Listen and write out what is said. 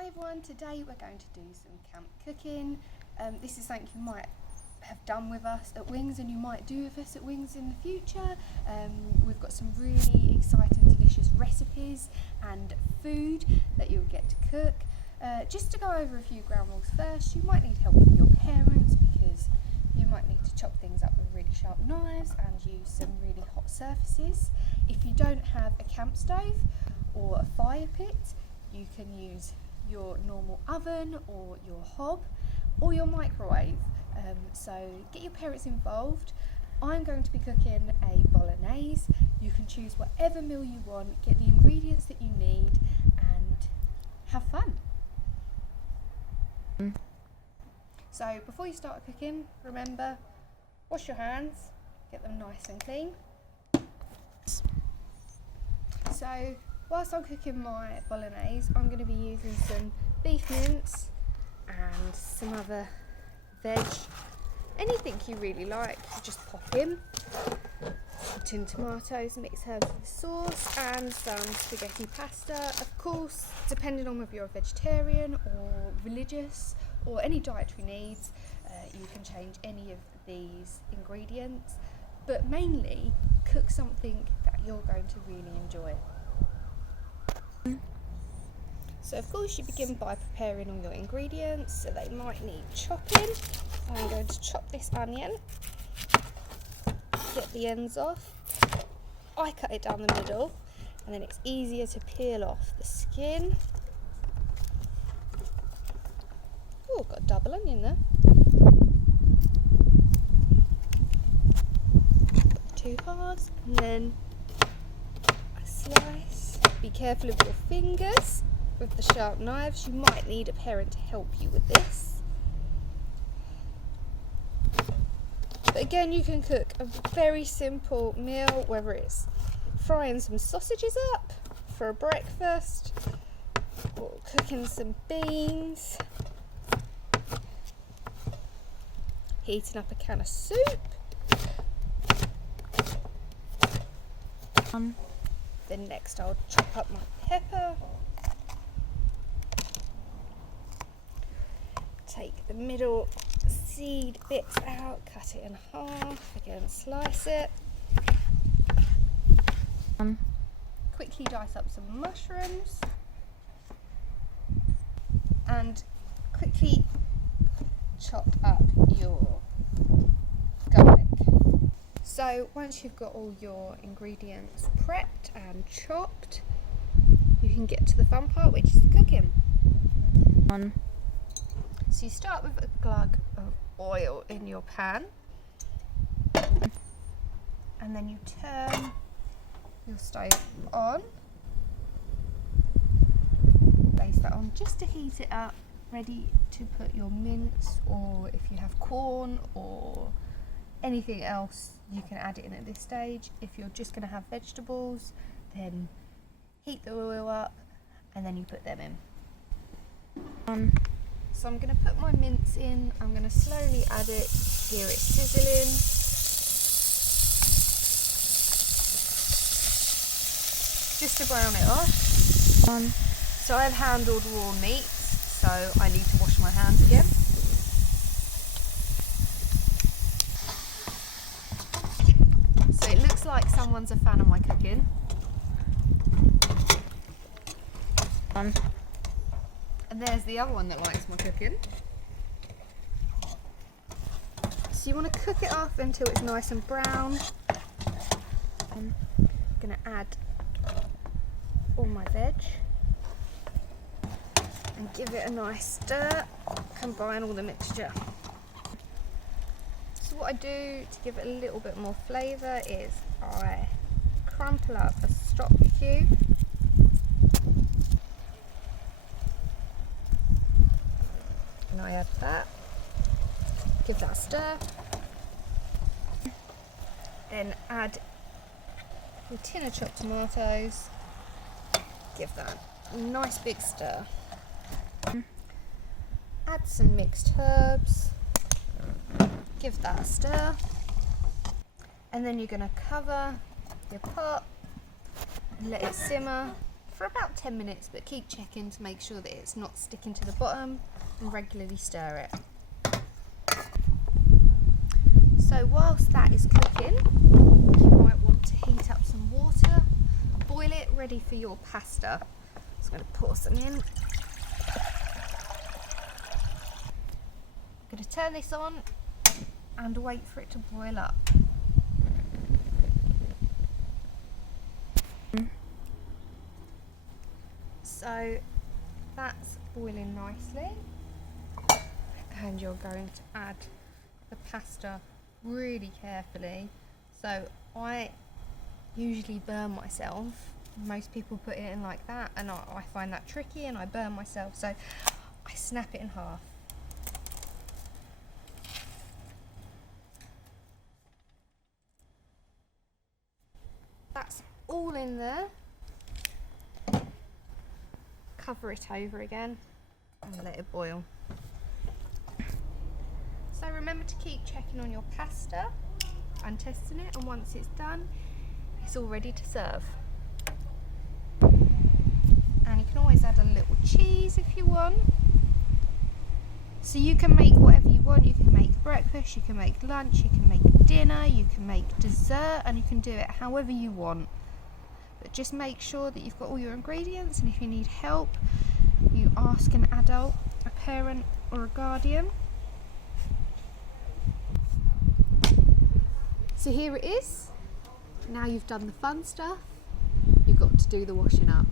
Hi everyone, today we're going to do some camp cooking. This is something you might have done with us at Wings and you might do with us at Wings in the future. We've got some really exciting, delicious recipes and food that you'll get to cook. Just to go over a few ground rules first, you might need help from your parents because you might need to chop things up with really sharp knives and use some really hot surfaces. If you don't have a camp stove or a fire pit, you can use your normal oven or your hob or your microwave. So get your parents involved. I'm going to be cooking a Bolognese. You can choose whatever meal you want, get the ingredients that you need and have fun. So before you start cooking, remember, wash your hands, get them nice and clean. So whilst I'm cooking my Bolognese, I'm going to be using some beef mince and some other veg, anything you really like, you just pop in. Some tin tomatoes, mixed herbs with the sauce and some spaghetti pasta. Of course, depending on whether you're a vegetarian or religious or any dietary needs, you can change any of these ingredients, but mainly cook something that you're going to really enjoy. So of course you begin by preparing all your ingredients, so they might need chopping. I'm going to chop this onion, get the ends off. I cut it down the middle and then it's easier to peel off the skin. Oh, got a double onion there. Got two halves and then a slice. Be careful of your fingers with the sharp knives. You might need a parent to help you with this. But again, you can cook a very simple meal, whether it's frying some sausages up for a breakfast or cooking some beans, heating up a can of soup. Then next I'll chop up my pepper. Take the middle seed bits out, cut it in half, again slice it. Quickly dice up some mushrooms and quickly chop up your garlic. So once you've got all your ingredients prepped and chopped, you can get to the fun part, which is the cooking. So you start with a glug of oil in your pan and then you turn your stove on, place that on just to heat it up, ready to put your mince, or if you have corn or anything else you can add it in at this stage. If you're just going to have vegetables, then heat the oil up and then you put them in. So I'm going to put my mince in, I'm going to slowly add it, hear it sizzling. Just to brown it off. So I've handled raw meat, so I need to wash my hands again. So it looks like someone's a fan of my cooking. And there's the other one that likes my cooking. So you want to cook it off until it's nice and brown. I'm going to add all my veg and give it a nice stir, combine all the mixture. So what I do to give it a little bit more flavour is I crumple up a stock cube. And I add that, give that a stir, then add a tin of chopped tomatoes, give that a nice big stir, add some mixed herbs, give that a stir, and then you're going to cover your pot and let it simmer for about 10 minutes, but keep checking to make sure that it's not sticking to the bottom, and regularly stir it. So whilst that is cooking, you might want to heat up some water, boil it, ready for your pasta. So I'm going to pour some in. I'm going to turn this on and wait for it to boil up. So that's boiling nicely, and you're going to add the pasta really carefully. So I usually burn myself. Most people put it in like that, and I find that tricky and I burn myself, so I snap it in half. That's all in there. Cover it over again and let it boil. So remember to keep checking on your pasta and testing it, and once it's done, it's all ready to serve. And you can always add a little cheese if you want. So you can make whatever you want. You can make breakfast, you can make lunch, you can make dinner, you can make dessert, and you can do it however you want. But just make sure that you've got all your ingredients, and if you need help, you ask an adult, a parent or a guardian. So here it is. Now you've done the fun stuff, you've got to do the washing up.